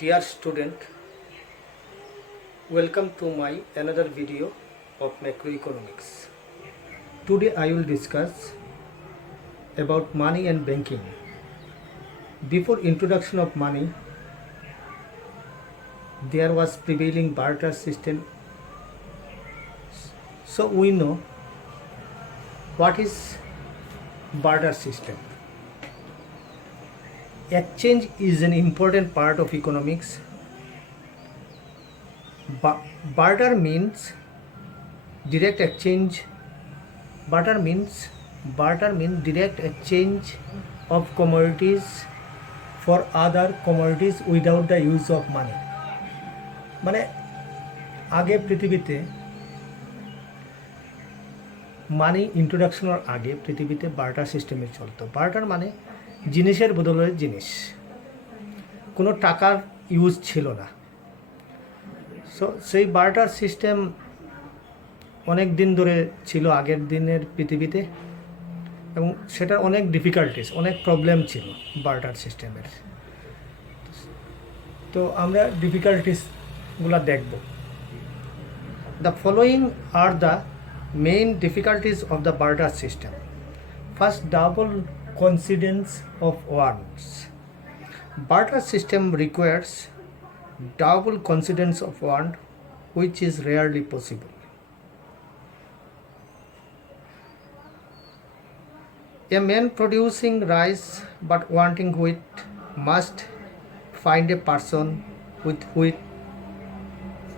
Dear student, welcome to my another video of macroeconomics. Today I will discuss about money and banking. Before introduction of money, there was prevailing barter system. So we know what is barter system. Exchange is an important part of economics. Barter means direct exchange. Barter means direct exchange of commodities for other commodities without the use of money. মানে আগে পৃথিবীতে মানি ইন্ট্রোডাকশনের আগে পৃথিবীতে barter সিস্টেমে চলতো। Barter মানে জিনিসের বদলে জিনিস, কোনো টাকার ইউজ ছিল না। সো সেই বার্টার সিস্টেম অনেক দিন ধরে ছিল আগের দিনের পৃথিবীতে, এবং সেটার অনেক ডিফিকাল্টিস, অনেক প্রবলেম ছিল বার্টার সিস্টেমের। তো আমরা ডিফিকাল্টিসগুলো দেখব। The following are the main difficulties of the barter system. First, double coincidence of wants. Barter system requires double coincidence of want, which is rarely possible. A man producing rice but wanting wheat must find a person with wheat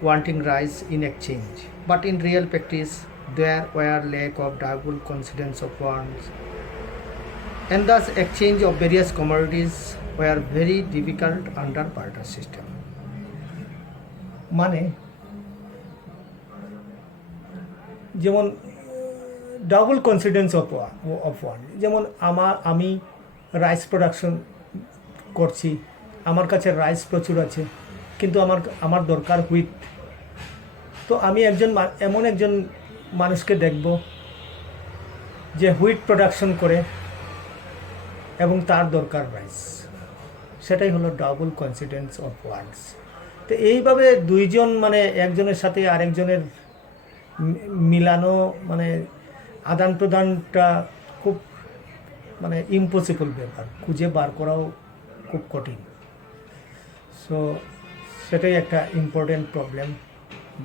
wanting rice in exchange. But in real practice, there were lack of double coincidence of wants, and thus exchange of various commodities were very difficult under barter system. মানে যেমন double কনসিডেন্স of one, যেমন আমি rice production করছি, আমার কাছে rice প্রচুর আছে, কিন্তু আমার দরকার হুইট। তো আমি এমন একজন মানুষকে দেখব যে হুইট প্রোডাকশন করে এবং তার দরকার রাইস। সেটাই হলো ডাবল কনসিডেন্স অফ ওয়ান্টস। তো এইভাবে দুইজন মানে একজনের সাথে আরেকজনের মিলানো, মানে আদান প্রদানটা খুব মানে ইম্পসিবল ব্যাপার, খুঁজে বার করাও খুব কঠিন। সো সেটাই একটা ইম্পর্টেন্ট প্রবলেম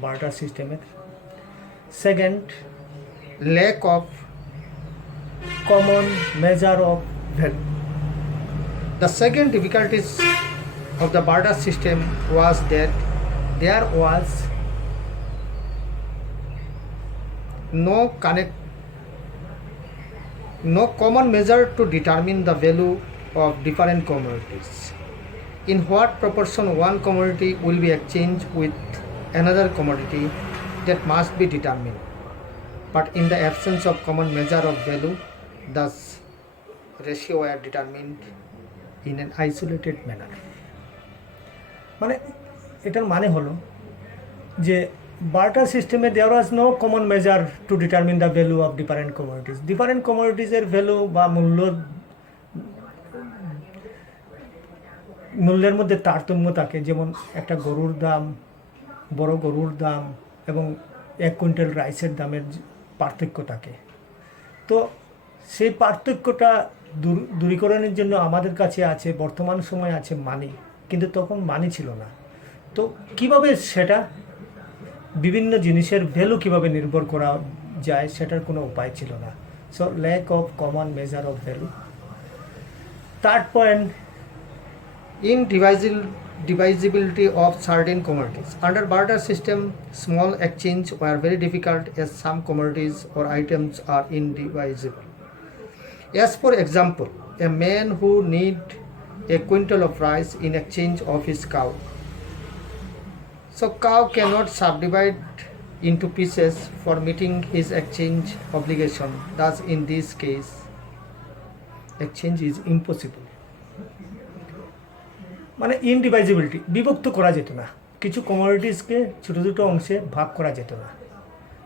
বার্টার সিস্টেমের। Second, lack of common measure of value. The second difficulties of the barter system was that there was no common measure to determine the value of different commodities. In what proportion one commodity will be exchanged with another commodity, that must be determined. But in the absence of common measure of value, thus ratio are determined in an isolated manner. মানে এটার মানে হলো যে barter সিস্টেমে there was no common measure to determine the value of different commodities. Different কমোডিটিসের value বা মূল্যের মধ্যে তারতম্য থাকে। যেমন একটা গরুর দাম, বড় গরুর দাম এবং 1 কুইন্টাল রাইসের দামের পার্থক্য থাকে। তো সেই পার্থক্যটা দূরীকরণের জন্য আমাদের কাছে আছে বর্তমান সময় আছে মানি, কিন্তু তখন মানি ছিল না। তো কিভাবে সেটা বিভিন্ন জিনিসের ভ্যালু কিভাবে নির্ভর করা যায় সেটার কোনো উপায় ছিল না। So lack of common measure of value. Third point, indivisibility of certain commodities. Under barter system, small exchange were very difficult as some commodities or items are indivisible. As for example, a man who need a quintal of rice in exchange of his cow. So cow cannot subdivide into pieces for meeting his exchange obligation. Thus in this case, exchange is impossible. মানে ইনডিভাইজিবিলিটি, বিভক্ত করা যেত না, কিছু কমোডিটিসকে ছোটো ছোটো অংশে ভাগ করা যেত না।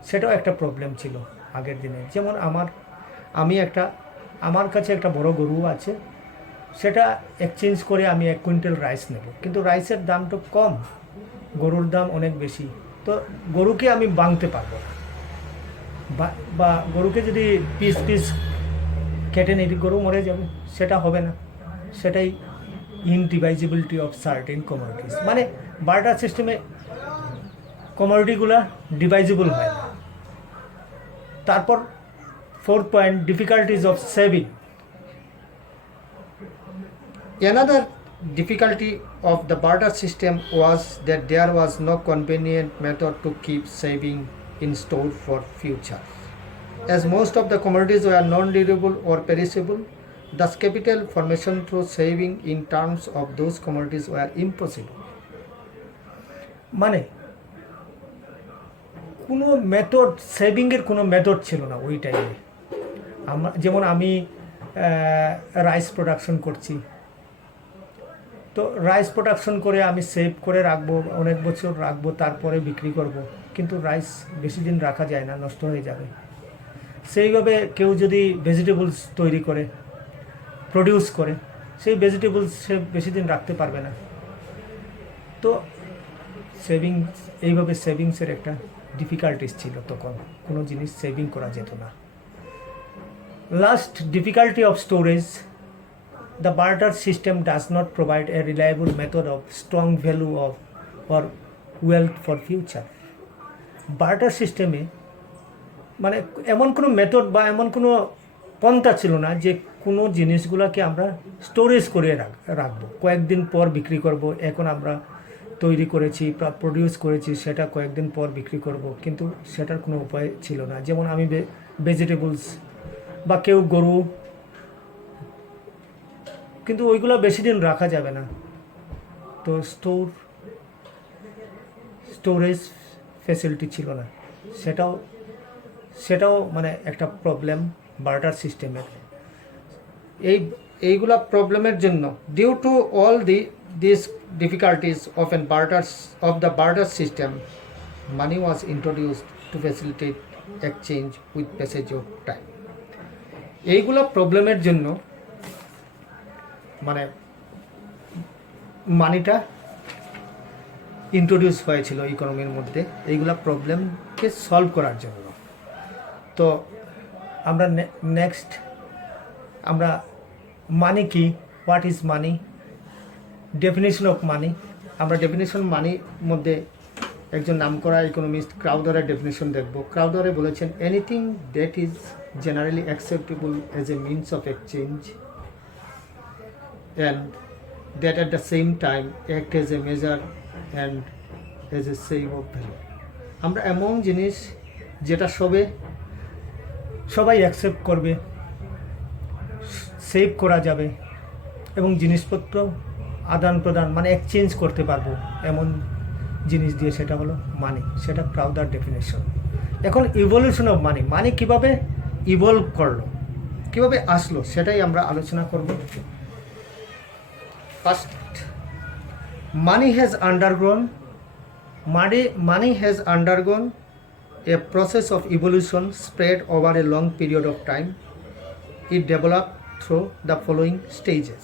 সেটাও একটা প্রবলেম ছিল আগের দিনে। যেমন আমার কাছে একটা বড় গরু আছে, সেটা এক্সচেঞ্জ করে আমি 1 কুইন্টাল রাইস নেব, কিন্তু রাইসের দাম তো কম, গরুর দাম অনেক বেশি। তো গরুকে আমি বাঁধতে পারবো না, বা গরুকে যদি পিস পিস কেটে নিই গরু মরে যাবে, সেটা হবে না। সেটাই ইনডিভাইজিবিলিটি অফ সার্টেন কমোডিটিস, মানে বার্টার সিস্টেমে কমোডিটিগুলো ডিভাইজিবল হয় না। তারপর 4th point, difficulties of saving. Another difficulty of the barter system was that there was no convenient method to keep saving in store for future. As most of the commodities were non-durable or perishable, thus capital formation through saving in terms of those commodities were impossible. মানে কোনো method, সেভিংয়ের কোনো method ছিল না ওই টাইমে। যেমন আমি rice production করছি, তো রাইস প্রোডাকশন করে আমি সেভ করে রাখবো, অনেক বছর রাখবো, তারপরে বিক্রি করব, কিন্তু রাইস বেশি দিন রাখা যায় না, নষ্ট হয়ে যাবে। সেইভাবে কেউ যদি ভেজিটেবলস তৈরি করে, প্রডিউস করে, সেই ভেজিটেবলস সে বেশি দিন রাখতে পারবে না। তো এইভাবে সেভিংসের একটা ডিফিকাল্টিস ছিল, তখন কোনো জিনিস সেভিং করা যেত না। Last, difficulty of storage. The barter system does not provide a reliable method of strong value of or wealth for future. Barter সিস্টেমে মানে এমন কোনো মেথড বা এমন কোনো পন্থা ছিল না যে কোনো জিনিসগুলোকে আমরা স্টোরেজ করে রাখবো, কয়েকদিন পর বিক্রি করব। এখন আমরা তৈরি করেছি, প্রডিউস করেছি, সেটা কয়েকদিন পর বিক্রি করব, কিন্তু সেটার কোনো উপায় ছিল না। যেমন আমি ভেজিটেবলস বা কেউ গরু, কিন্তু ওইগুলো বেশি দিন রাখা যাবে না। তো স্টোরেজ ফ্যাসিলিটি ছিল না, সেটাও মানে একটা প্রবলেম বার্টার সিস্টেমের। এইগুলা প্রবলেমের জন্য, due to all this difficulties of the barter system, money was introduced to facilitate exchange with passage of time. এইগুলা প্রবলেমের জন্য মানে মানিটা ইন্ট্রোডিউস হয়েছিল ইকোনমির মধ্যে, এইগুলা প্রবলেমকে সলভ করার জন্য। তো আমরা নেক্সট আমরা মানি কি, what is money, definition of money. আমরা ডেফিনেশন মানির মধ্যে একজন নামকরা ইকোনমিস্ট ক্রাউদারের ডেফিনেশন দেখব। ক্রাউদারে বলেছেন, anything that is generally acceptable as a means of exchange and that at the same time act as a measure and as a save of value. আমরা এমন জিনিস যেটা সবাই অ্যাকসেপ্ট করবে, সেভ করা যাবে এবং জিনিসপত্র আদান প্রদান মানে এক্সচেঞ্জ করতে পারবো, এমন জিনিস দিয়ে, সেটা হলো মানি। সেটা ক্রাউদার ডেফিনেশন। এখন ইভলিউশন অফ মানি, মানি কীভাবে ইভলভ করলো, কীভাবে আসলো, সেটাই আমরা আলোচনা করব। First, money has undergone a process of evolution spread over a long period of time. It developed through the following stages.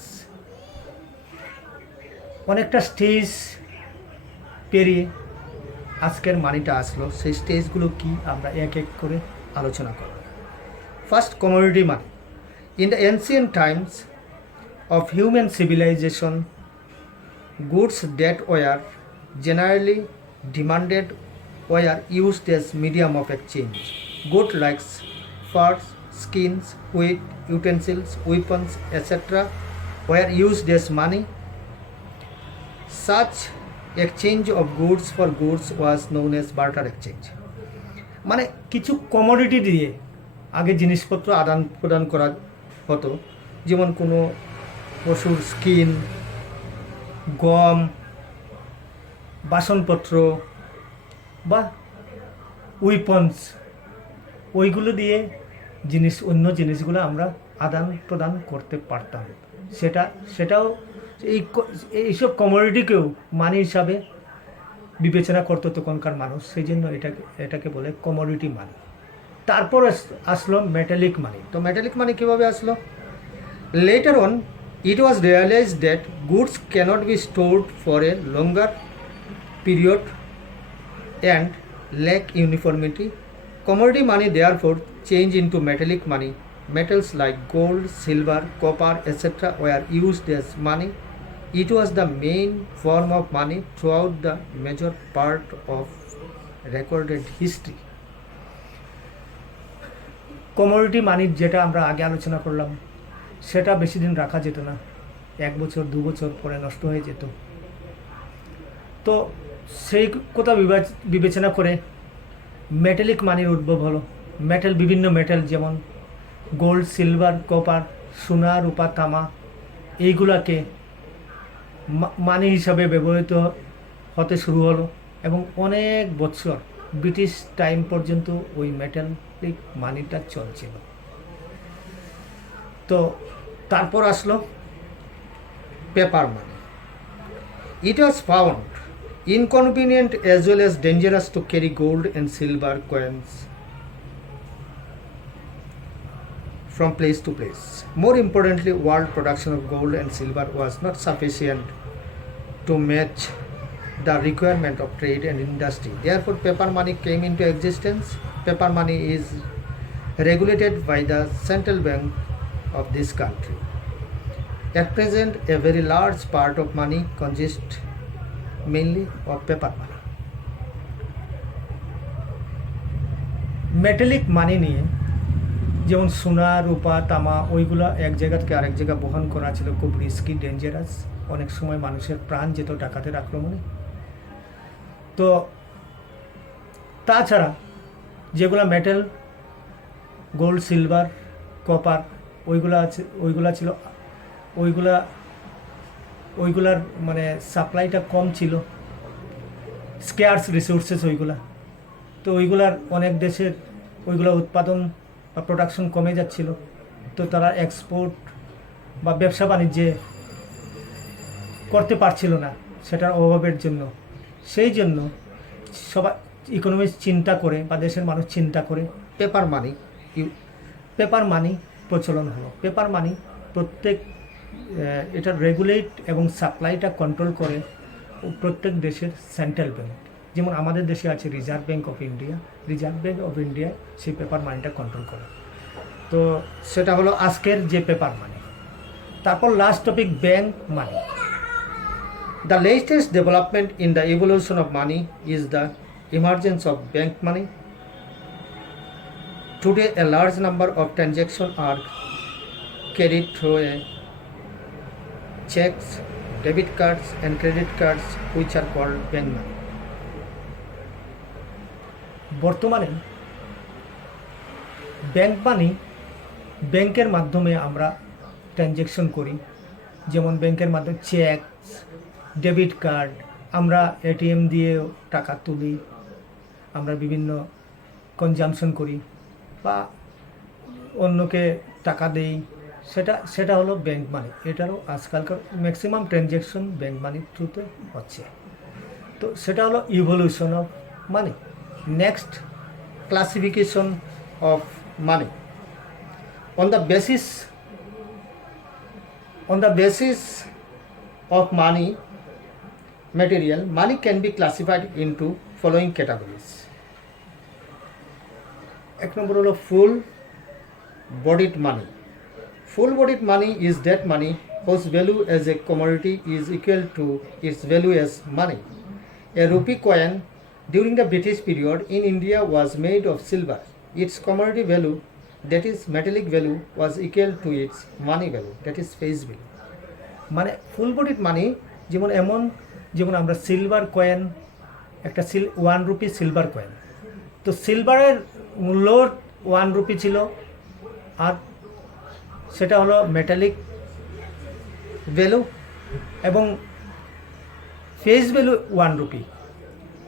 অনেকটা স্টেজ পেরিয়ে আজকের মানিটা আসলো। সেই স্টেজগুলো কি আমরা এক এক করে আলোচনা করব। First, commodity money. In the ancient times of human civilization, goods that were generally demanded were used as medium of exchange. Goods like furs, skins, wheat, utensils, weapons, etc. were used as money. Such exchange of goods for goods was known as barter exchange. মানে কিছু commodity দিয়ে আগে জিনিসপত্র আদান প্রদান করা হতো, যেমন কোনো পশুর স্কিন, গম, বাসনপত্র বা উইপন্স, ওইগুলো দিয়ে অন্য জিনিসগুলো আমরা আদান প্রদান করতে পারতাম। সেটাও এইসব কমোডিটিকেও মানি হিসাবে বিবেচনা করতো তখনকার মানুষ, সেই জন্য এটাকে বলে কমোডিটি মানি। তারপর আসলো মেটালিক মানি। তো মেটালিক মানি কীভাবে আসলো? Later on, It was realized that goods cannot be stored for a longer period and lack uniformity. Commodity money therefore changed into metallic money. Metals like gold, silver, copper, etc. were used as money. It was the main form of money throughout the major part of recorded history. Commodity মানির যেটা আমরা আগে আলোচনা করলাম সেটা বেশি দিন রাখা যেত না, 1 বছর 2 বছর পরে নষ্ট হয়ে যেত। তো সেই কথা বিবেচনা করে মেটালিক মানির উদ্ভব হলো। মেটাল, বিভিন্ন মেটাল যেমন গোল্ড, সিলভার, কপার, সোনা, রূপা, তামা, এইগুলাকে মানি হিসাবে ব্যবহৃত হতে শুরু হলো এবং অনেক বছর ব্রিটিশ টাইম পর্যন্ত ওই মেটালিক মানিটা চলছিল। তো তারপর আসলো Paper money. It was found inconvenient as well as dangerous to carry gold and silver coins from place to place. More importantly, world production of gold and silver was not sufficient to match the requirement of trade and industry. Therefore, paper money came into existence. Paper money is regulated by the central bank of this country. At present, a very large part of money consists mainly of paper money. Metallic money নিয়ে যেমন সোনা, রূপা, তামা, ওইগুলো এক জায়গা থেকে আরেক জায়গা বহন করা ছিল খুব রিস্কি, ডেঞ্জারাস। অনেক সময় মানুষের প্রাণ যেত ডাকাতের আক্রমণে। তো তাছাড়া যেগুলো মেটাল, গোল্ড, সিলভার, কপার, ওইগুলা ছিল, ওইগুলার মানে সাপ্লাইটা কম ছিল, স্কেয়ার্স রিসোর্সেস ওইগুলা। তো ওইগুলার অনেক দেশের ওইগুলা উৎপাদন বা প্রোডাকশন কমে যাচ্ছিল। তো তারা এক্সপোর্ট বা ব্যবসা বাণিজ্যে করতে পারছিল না সেটার অভাবের জন্য। সেই জন্য সবাই ইকোনমিক্স চিন্তা করে বা দেশের মানুষ চিন্তা করে পেপার মানি প্রচলন হলো। পেপার মানি প্রত্যেক এটা রেগুলেট এবং সাপ্লাইটা কন্ট্রোল করে প্রত্যেক দেশের সেন্ট্রাল ব্যাংক। যেমন আমাদের দেশে আছে reserve bank of India. Reserve bank of India সেই পেপার মানিটা কন্ট্রোল করে। তো সেটা হলো আজকের যে পেপার মানি। তারপর last topic, bank money. The latest development in the evolution of money is the emergence of bank money. Today, a large number of transactions are carried through checks, debit cards, and credit cards, which are called bank money. বর্তমানে bank মানি, ব্যাংকের মাধ্যমে আমরা transaction করি। যেমন ব্যাংকের মাধ্যমে check, debit card, আমরা ATM দিয়েও টাকা তুলি, আমরা বিভিন্ন কনজামশন করি বা অন্যকে টাকা দেই, সেটা হলো ব্যাংক মানি। এটারও আজকালকার ম্যাক্সিমাম ট্রানজ্যাকশন ব্যাংক মানির থ্রুতে হচ্ছে। তো সেটা হলো evolution of money. Next, classification of money. On the basis of money material, money can be classified into following categories. এক নম্বর হলো ফুল bodied money. Full bodied money is that money whose value as a commodity is equal to its value as money. A rupee coin during the British period in India was made of silver. Its commodity value, that is metallic value, was equal to its money value, that is face value. মানে ফুল bodied মানি যেমন আমরা silver coin, একটা 1 rupee silver coin. তো সিলভারের মূল্য 1 rupee ছিল, আর সেটা হলো মেটালিক ভ্যালু, এবং ফেস ভ্যালু 1 রুপি।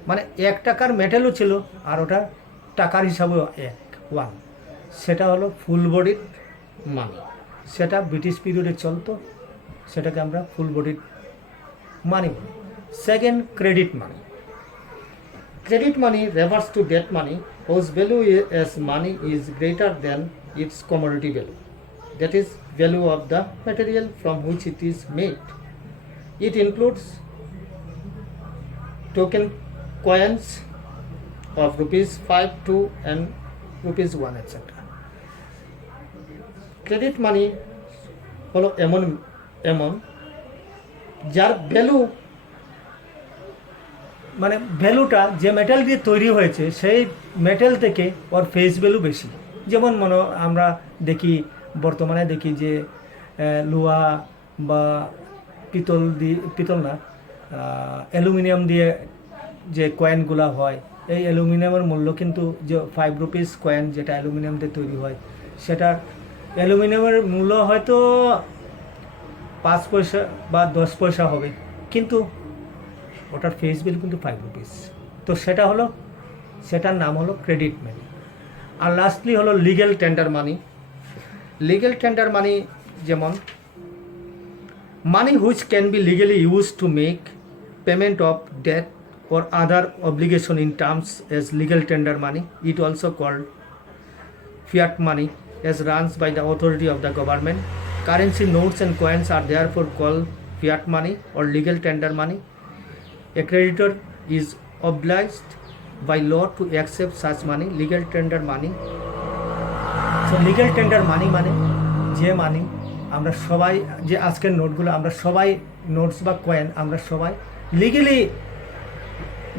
মানে 1 টাকার মেটালও ছিল আর ওটা টাকার হিসাবেও 1। সেটা হলো ফুল বডিড Money. সেটা ব্রিটিশ পিরিয়ডে চলতো, সেটাকে আমরা ফুল বডিড মানি বলি। Second, credit money. Credit money refers to that money whose value as money is greater than its commodity value. that is value of the material from which it is made. It includes token coins of rupees 5, 2 and rupees 1 etc. Credit মানি হলো এমন এমন যার value মানে ভ্যালুটা যে metal দিয়ে তৈরি হয়েছে সেই মেটাল থেকে ওর ফেস ভ্যালু বেশি। যেমন আমরা দেখি বর্তমানে দেখি যে লোহা বা পিতল না অ্যালুমিনিয়াম দিয়ে যে কয়েনগুলো হয়, এই অ্যালুমিনিয়ামের মূল্য কিন্তু যে 5 রুপিস কয়েন যেটা অ্যালুমিনিয়াম দিয়ে তৈরি হয়, সেটার অ্যালুমিনিয়ামের মূল্য হয়তো 5 পয়সা বা 10 পয়সা হবে, কিন্তু ওটার ফেস বিল কিন্তু 5 রুপিস। তো সেটার নাম হলো ক্রেডিট মানি। আর লাস্টলি হলো legal tender money. Legal tender money যেমন money which can be legally use to make payment of debt or other obligation in terms as legal tender money. It also called fiat money, as runs by the authority of the government. Currency notes and coins are therefore called fiat money or legal tender money. A creditor is obliged by law to accept such money. Legal tender money. So legal tender money মানে যে মানি আমরা সবাই, যে আজকের নোটগুলো আমরা সবাই, notes বা কয়েন আমরা সবাই লিগালি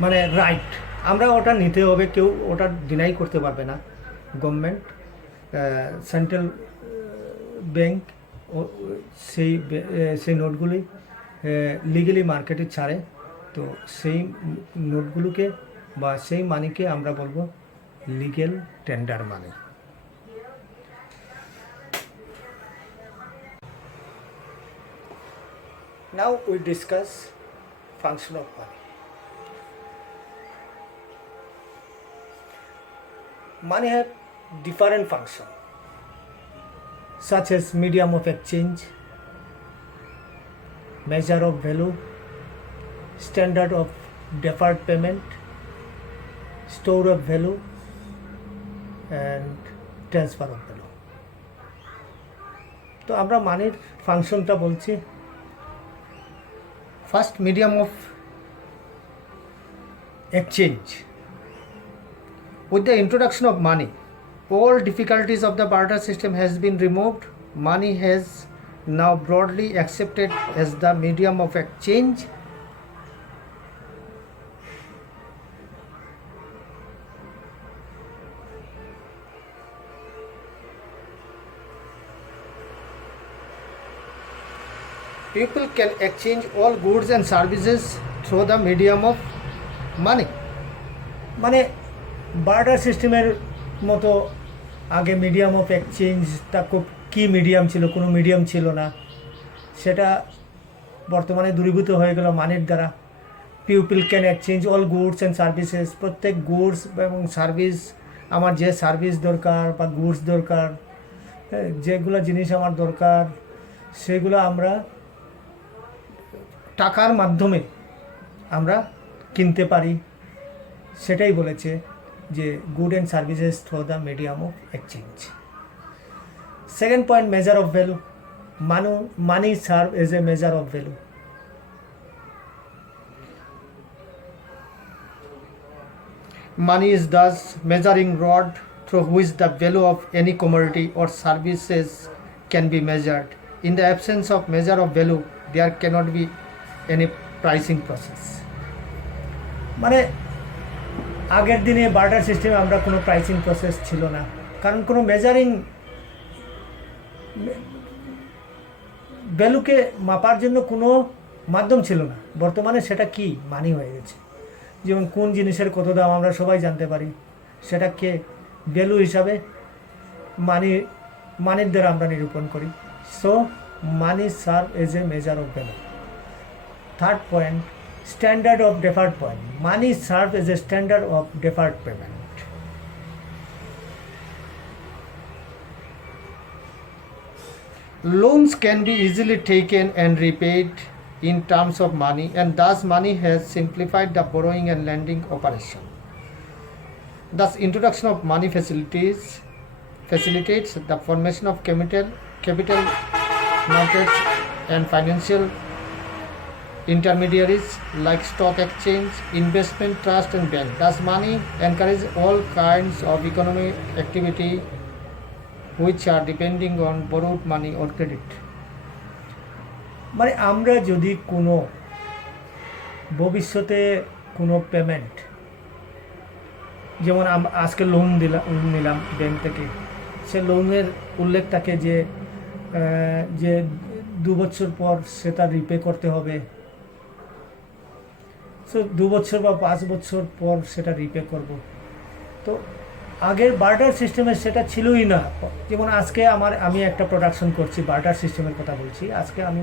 মানে রাইট, আমরা ওটা নিতে হবে, কেউ ওটা ডিনাই করতে পারবে না। গভর্নমেন্ট, সেন্ট্রাল ব্যাংক সেই নোটগুলি লিগালি মার্কেটে ছাড়ে। তো সেই নোটগুলোকে বা সেই মানিকে আমরা বলবো legal tender money. Now we discuss function of money. Money have different function such as medium of exchange, measure of value, standard of deferred payment, store of value and transfer of value. তো আমরা মানির ফাংশনটা বলছি। First, medium of exchange. With the introduction of money, all difficulties of the barter system has been removed. Money has now broadly accepted as the medium of exchange. People can exchange all goods and services through the medium of money. মানে barter সিস্টেমের মতো আগে medium of এক্সচেঞ্জটা খুব কী medium ছিল, কোনো medium ছিল না, সেটা বর্তমানে দূরীভূত হয়ে গেল মানির দ্বারা। People can exchange all goods and services, প্রত্যেক গুডস এবং সার্ভিস, আমার যে সার্ভিস দরকার বা গুডস দরকার, যেগুলো জিনিস আমার দরকার সেগুলো আমরা টাকার মাধ্যমে আমরা কিনতে পারি। সেটাই বলেছে যে good and services through the medium of exchange. Second point, measure of value. Money serve as a measure of value. Money is thus measuring rod through which the value of any commodity or services can be measured. In the absence of measure of value, there cannot be any pricing process. মানে আগের দিনে barter সিস্টেমে আমরা কোনো pricing process ছিল না, কারণ কোনো মেজারিং ভ্যালুকে মাপার জন্য কোনো মাধ্যম ছিল না। বর্তমানে সেটা কি মানি হয়ে গেছে। যেমন কোন জিনিসের কত দাম আমরা সবাই জানতে পারি, সেটাকে ভ্যালু হিসাবে মানির দ্বারা আমরা নিরূপণ করি। So money serve as a measure of value. Third point, standard of deferred payment. Money serves as a standard of deferred payment. Loans can be easily taken and repaid in terms of money, and thus money has simplified the borrowing and lending operation. Thus, introduction of money facilitates the formation of capital capital markets and financial intermediaries like stock exchange, investment trust and bank. Thus money encourages all kinds of economic activity which are depending on borrowed money or credit. মানে আমরা যদি কোনো ভবিষ্যতে কোনো payment, যেমন আজকে loan নিলাম bank থেকে, সে লোনের উল্লেখ থাকে যে যে 2 বছর পর সেটা রিপে করতে হবে, সো 2 বছর বা 5 বছর পর সেটা রিপে করব। তো আগের বার্টার সিস্টেমে সেটা ছিলই না। যেমন আজকে আমি একটা প্রোডাকশন করছি, বার্টার সিস্টেমের কথা বলছি, আজকে আমি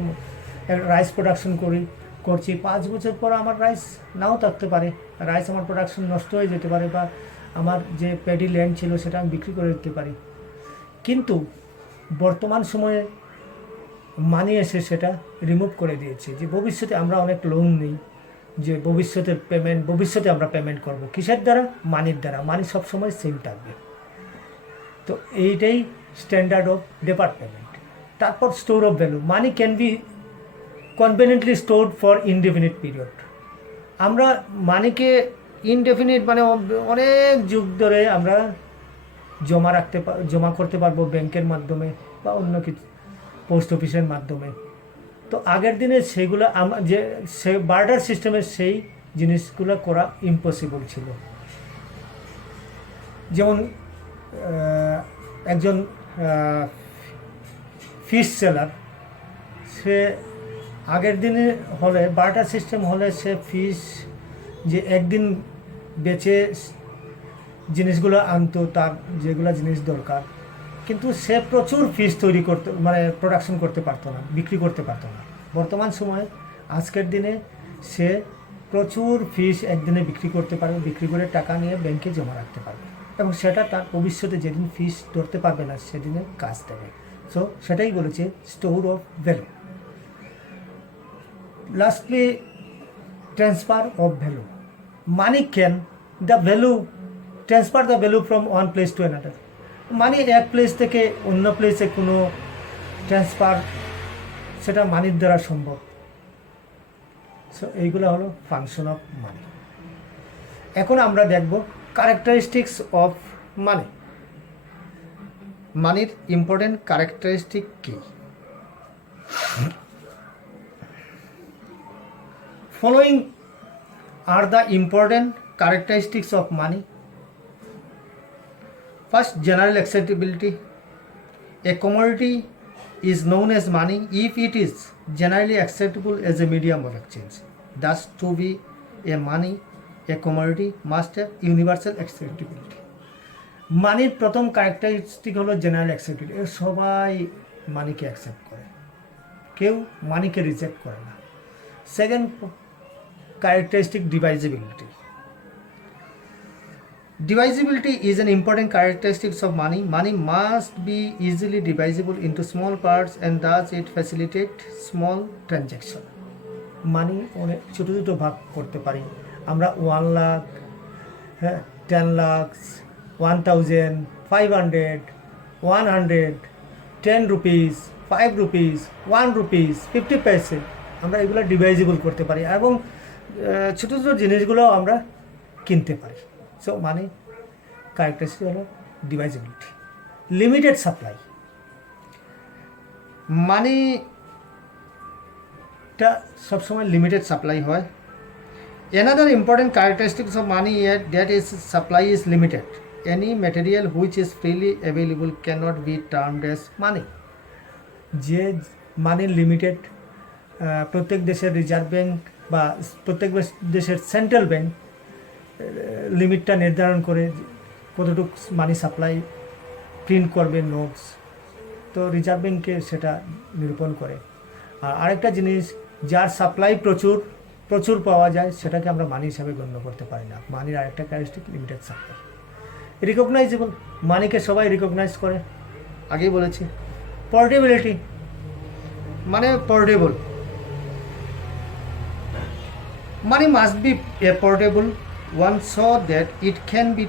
রাইস প্রোডাকশন করছি, 5 বছর পর আমার রাইস নাও থাকতে পারে, রাইস আমার প্রোডাকশন নষ্ট হয়ে যেতে পারে, বা আমার যে প্যাডি ল্যান্ড ছিল সেটা আমি বিক্রি করে দিতে পারি। কিন্তু বর্তমান সময়ে মানি এসে সেটা রিমুভ করে দিয়েছে, যে ভবিষ্যতে আমরা অনেক লোন নিই, যে ভবিষ্যতের পেমেন্ট ভবিষ্যতে আমরা পেমেন্ট করব কিসের দ্বারা? মানির দ্বারা। মানি সবসময় সেম থাকবে। তো এইটাই স্ট্যান্ডার্ড অফ ডেপার্ট পেমেন্ট। তারপর store of value. Money can be conveniently stored for indefinite period. আমরা মানিকে ইনডেফিনিট মানে অনেক যুগ ধরে আমরা জমা করতে পারবো ব্যাংকের মাধ্যমে বা অন্য কিছু পোস্ট অফিসের মাধ্যমে। তো আগের দিনে সেগুলো সে বার্টার সিস্টেমের সেই জিনিসগুলো করা ইম্পসিবল ছিল। যেমন একজন ফিশ সেলার, সে আগের দিনে হলে বার্টার সিস্টেম হলে সে ফিশ যে একদিন বেচে জিনিসগুলো আনতো, তার যেগুলো জিনিস দরকার, কিন্তু সে প্রচুর ফিশ তৈরি করতে মানে প্রোডাকশন করতে পারতো না, বিক্রি করতে পারতো না। বর্তমান সময়ে আজকের দিনে সে প্রচুর ফিশ একদিনে বিক্রি করতে পারবে, বিক্রি করে টাকা নিয়ে ব্যাংকে জমা রাখতে পারবে, এবং সেটা তার ভবিষ্যতে যেদিন ফিশ ধরতে পারবে না সেদিনে কাজ দেবে। সো সেটাই বলেছে store of value. Lastly transfer of value. Money can transfer the value from one place to another. Money এক প্লেস থেকে অন্য প্লেসে কোনো ট্রান্সফার, সেটা মানির দ্বারা সম্ভব। সো এইগুলো হলো ফাংশন অফ মানি। এখন আমরা দেখব ক্যারেক্টারিস্টিক্স অফ মানি। মানির ইম্পর্টেন্ট ক্যারেক্টারিস্টিক কী? Following are the important characteristics of money. First, general acceptability. A commodity is known as money if it is generally acceptable as a medium of exchange. Thus, to be a money, a commodity must have universal acceptability. মানির প্রথম characteristic হলো general acceptability. সবাই মানিকে accept করে, কেউ মানিকে reject করে না। Second characteristic, divisibility. Divisibility is an important characteristic of money. Money must be easily divisible into small parts and thus it facilitates small transaction. মানি অনেক ছোটো ছোটো ভাগ করতে পারি আমরা। 1 lakh, 10 lakh, 1000, 500, 100, 10 rupees, 5 rupees, 1 rupees, 50 পয়সা, আমরা এগুলো ডিভাইজিবল করতে পারি, এবং ছোটো ছোটো জিনিসগুলো আমরা কিনতে পারি। সো মানে ক্যারেক্টারিস্টিক হলো ডিভাইজিবিলিটি। Limited supply. মানিটা সবসময় লিমিটেড সাপ্লাই হয়। Another important characteristics of money is that its supply is limited. Any material which is freely available cannot be termed as money. যে মানি লিমিটেড, প্রত্যেক দেশের রিজার্ভ ব্যাংক বা প্রত্যেক দেশের সেন্ট্রাল ব্যাংক লিমিটটা নির্ধারণ করে কতটুকু মানি সাপ্লাই প্রিন্ট করবে নোটস, তো রিজার্ভ ব্যাংকে সেটা নিরূপণ করে। আর আরেকটা জিনিস, যার সাপ্লাই প্রচুর পাওয়া যায় সেটাকে আমরা মানি হিসাবে গণ্য করতে পারি না। মানির আরেকটা ক্যারেক্টারিস্টিক লিমিটেড সাপ্লাই। রিকগনাইজেবল, মানিকে সবাই রিকগনাইজ করে, আগেই বলেছি। পোর্টেবিলিটি, মানে portable. Money must be a portable one so that it can be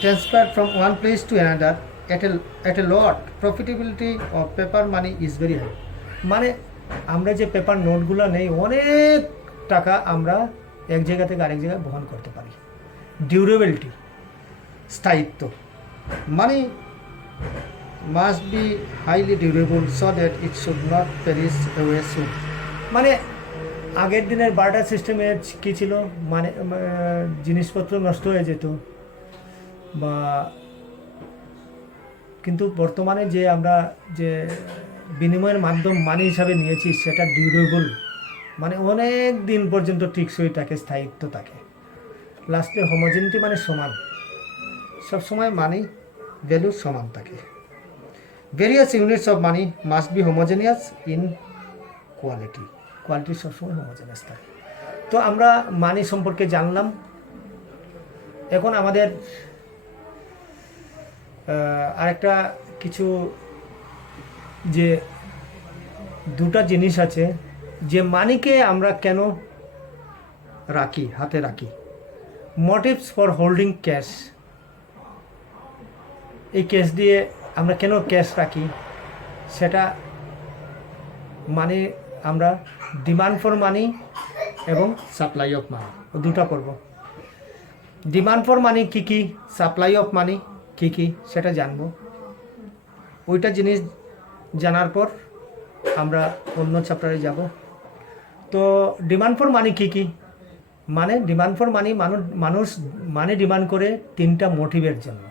transferred from one place to another at a lot, profitability of paper money is very high. মানে আমরা যে paper নোটগুলো নেই অনেক টাকা আমরা এক জায়গা থেকে আরেক জায়গায় বহন করতে পারি। ডিউরেবিলিটি, স্থায়িত্ব, money must be highly durable so that it should not perish away soon. মানে আগের দিনের বার্টার সিস্টেমে কী ছিল, মানে জিনিসপত্র নষ্ট হয়ে যেত বা, কিন্তু বর্তমানে যে আমরা যে বিনিময়ের মাধ্যম মানি হিসাবে নিয়েছি সেটা ডিউরেবল, মানে অনেক দিন পর্যন্ত টিকসই থাকে, স্থায়িত্ব থাকে। লাস্টে হোমোজেনিটি মানে সমান, সবসময় মানি ভ্যালু সমান থাকে। Various units of money must be homogeneous in quality. Quality সবসময় হোমোজেনাস থাকে। তো আমরা মানি সম্পর্কে জানলাম। এখন আমাদের আরেকটা কিছু যে দুটা জিনিস আছে যে মানিকে আমরা কেন রাখি, হাতে রাখি। মোটিভস ফর হোল্ডিং ক্যাশ, এই ক্যাশ দিয়ে আমরা কেন ক্যাশ রাখি সেটা মানে আমরা ডিমান্ড ফর মানি এবং সাপ্লাই অফ মানি দুটা করব। ডিমান্ড ফর মানি কী কী, সাপ্লাই অফ মানি কী কী সেটা জানবো। ওইটা জিনিস জানার পর আমরা অন্য চ্যাপ্টারে যাব। তো ডিমান্ড ফর মানি কী কী, মানে ডিমান্ড ফর মানি মানুষ মানি ডিমান্ড করে তিনটা মোটিভের জন্য।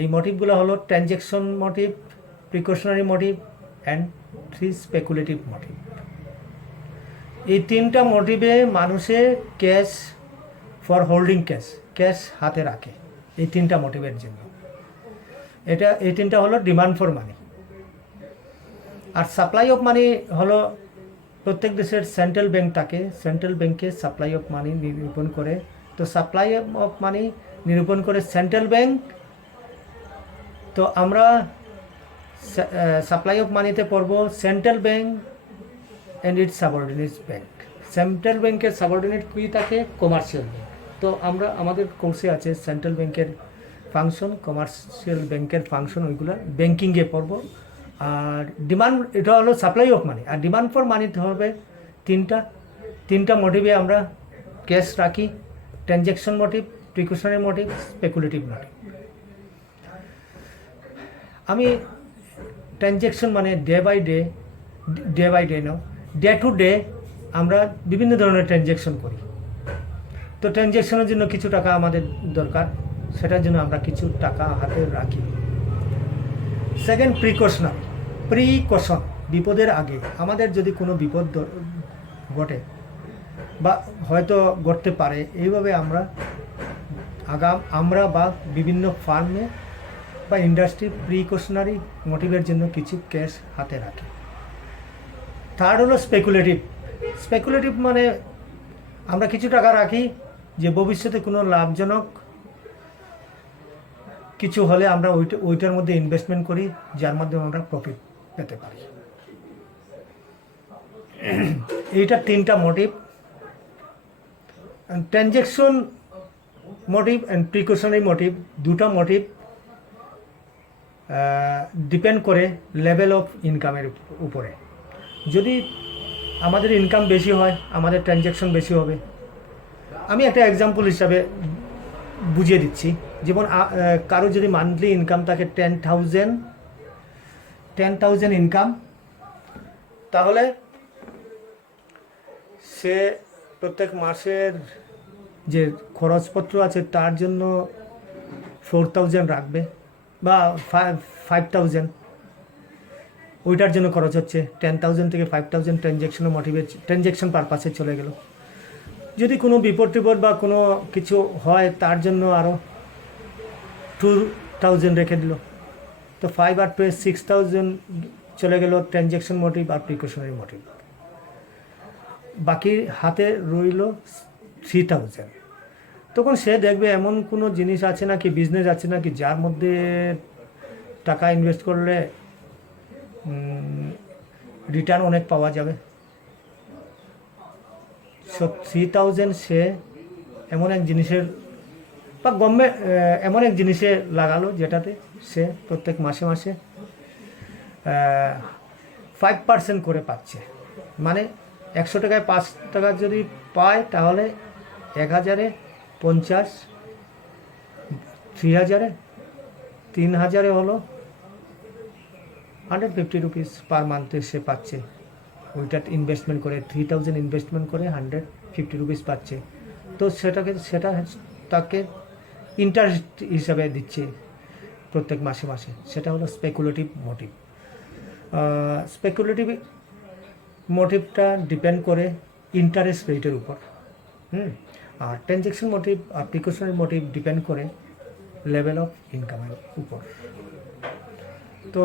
এই মোটিভগুলো হলো transaction motive, precautionary motive and 3 speculative motive. এই তিনটা মোটিভে মানুষে ক্যাশ ফর হোল্ডিং ক্যাশ হাতে রাখে, এই তিনটা মোটিভের জন্য। এই তিনটা হলো ডিমান্ড ফর মানি। আর সাপ্লাই অফ মানি হলো প্রত্যেক দেশের সেন্ট্রাল ব্যাংক থাকে, সেন্ট্রাল ব্যাংকে সাপ্লাই অফ মানি নিরূপণ করে। তো সাপ্লাই অফ মানি নিরূপণ করে সেন্ট্রাল ব্যাংক। তো আমরা সাপ্লাই অফ মানিতে পড়ব central bank and it's subordinate bank. Central ব্যাংকের সাবঅর্ডিনেট কী থাকে, কমার্শিয়াল ব্যাংক। তো আমরা আমাদের কোর্সে আছে সেন্ট্রাল ব্যাংকের ফাংশন, কমার্শিয়াল ব্যাংকের ফাংশন, ওইগুলো ব্যাংকিংয়ে পড়ব। আর ডিমান্ড, এটা হলো সাপ্লাই অফ মানি। আর ডিমান্ড ফর মানিতে হবে তিনটা মোটিভে আমরা ক্যাশ রাখি, transaction motive, precautionary motive, speculative motive. আমি ট্রানজ্যাকশন মানে day by day now, day to day আমরা বিভিন্ন ধরনের ট্রানজ্যাকশন করি। তো ট্রানজ্যাকশনের জন্য কিছু টাকা আমাদের দরকার, সেটার জন্য আমরা কিছু টাকা হাতে রাখি। সেকেন্ড, প্রিকশন, বিপদের আগে আমাদের যদি কোনো বিপদ ঘটে বা হয়তো ঘটতে পারে, এইভাবে আমরা বা বিভিন্ন ফার্মে বা ইন্ডাস্ট্রি প্রিকশনারি মোটিভের জন্য কিছু ক্যাশ হাতে রাখে। থার্ড হলো স্পেকুলেটিভ মানে আমরা কিছু টাকা রাখি যে ভবিষ্যতে কোনো লাভজনক কিছু হলে আমরা ওইটার মধ্যে ইনভেস্টমেন্ট করি, যার মাধ্যমে আমরা প্রফিট পেতে পারি। এইটা তিনটা motive. Transaction motive and precautionary motive, দুটা মোটিভ ডিপেন্ড করে লেভেল অফ ইনকামের উপরে। যদি আমাদের ইনকাম বেশি হয়, আমাদের ট্রানজ্যাকশন বেশি হবে। আমি একটা এক্সাম্পল হিসাবে বুঝিয়ে দিচ্ছি। যেমন কারো যদি মান্থলি ইনকাম থাকে 10,000 ইনকাম, তাহলে সে প্রত্যেক মাসের যে খরচপত্র আছে তার জন্য 4,000 রাখবে বা 5,000, ওইটার জন্য খরচ হচ্ছে। 10,000 থেকে 5,000 ট্রানজ্যাকশন পারপাসে চলে গেল। যদি কোনো বিপদ বা কোনো কিছু হয় তার জন্য আরও 2,000 রেখে দিল। তো 5 আর 2 6,000 চলে গেল ট্রানজ্যাকশন মোটিভ আর প্রিকশনারি মোটিভ। বাকি হাতে রইল 3,000। তখন সে দেখবে এমন কোনো জিনিস আছে নাকি, বিজনেস আছে নাকি, যার মধ্যে টাকা ইনভেস্ট করলে রিটার্ন অনেক পাওয়া যাবে। সো 3,000 সে এমন এক জিনিসের বা গভর্নমেন্ট এমন এক জিনিসে লাগালো যেটাতে সে প্রত্যেক মাসে মাসে 5% করে পাচ্ছে, মানে 100 টাকায় 5 টাকা যদি পায় তাহলে 1000-এ 50, 3000-এ 3000-এ হলো 150 রুপিস পার মান্থে সে পাচ্ছে। ওইটা ইনভেস্টমেন্ট করে 3000 ইনভেস্টমেন্ট করে 150 রুপিস পাচ্ছে। তো সেটা তাকে ইন্টারেস্ট হিসাবে দিচ্ছে প্রত্যেক মাসে মাসে। সেটা হলো স্পেকুলেটিভ মোটিভ। স্পেকুলেটিভ মোটিভটা ডিপেন্ড করে ইন্টারেস্ট রেটের উপর, আর ট্রানজ্যাকশন মোটিভ আর প্রিকশনারি মোটিভ ডিপেন্ড করে লেভেল অফ ইনকামের উপর। তো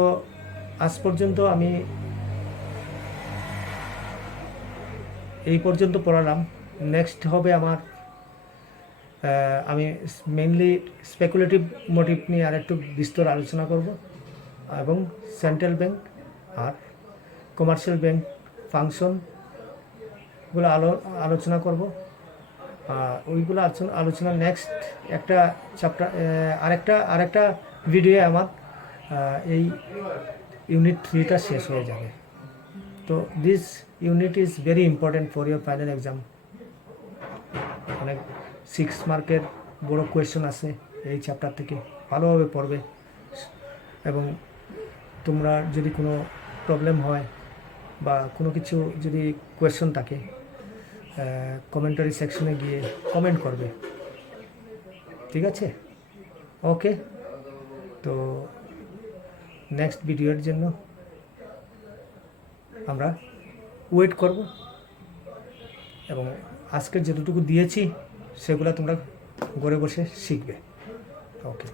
আজ পর্যন্ত আমি এই পর্যন্ত পড়ালাম। নেক্সট হবে আমার আমি মেইনলি স্পেকুলেটিভ মোটিভ নিয়ে আরেকটু বিস্তর আলোচনা করব, এবং সেন্ট্রাল ব্যাংক আর কমার্শিয়াল ব্যাংক ফাংশনগুলো আলোচনা করব। ওইগুলো আলোচনা নেক্সট একটা চ্যাপ্টার, আরেকটা ভিডিও আমার এই ইউনিট 3টা শেষ হয়ে যাবে। তো this unit is very important for your final exam. অনেক 6 মার্কের বড় কোয়েশ্চন আছে এই চ্যাপ্টার থেকে, ভালোভাবে পড়বে। এবং তোমরা যদি কোনো প্রবলেম হয় বা কোনো কিছু যদি কোয়েশ্চন থাকে, কমেন্টারি সেকশনে গিয়ে কমেন্ট করবে, ঠিক আছে? ওকে, তো নেক্সট ভিডিওর জন্য আমরা ওয়েট করব, এবং আজকের যতটুকু দিয়েছি সেগুলো তোমরা ঘরে বসে শিখবে। ওকে।